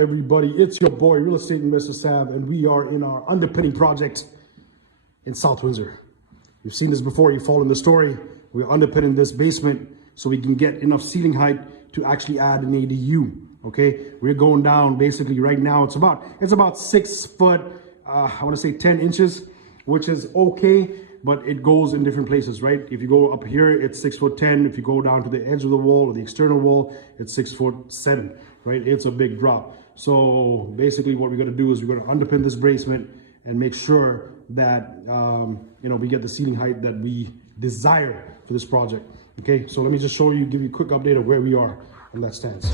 everybody? It's your boy, Real Estate Investor Sam, and we are in our underpinning project in South Windsor. You've seen this before, you've followed the story. We're underpinning this basement so we can get enough ceiling height to actually add an ADU, okay? We're going down basically right now, it's about 6 foot, I wanna say 10 inches, which is okay, but it goes in different places, right? If you go up here, it's 6'10". If you go down to the edge of the wall or the external wall, it's 6'7", right? It's a big drop. So basically what we're gonna do is we're gonna underpin this basement and make sure that, we get the ceiling height that we desire for this project, okay? So let me just show you, give you a quick update of where we are in that stance.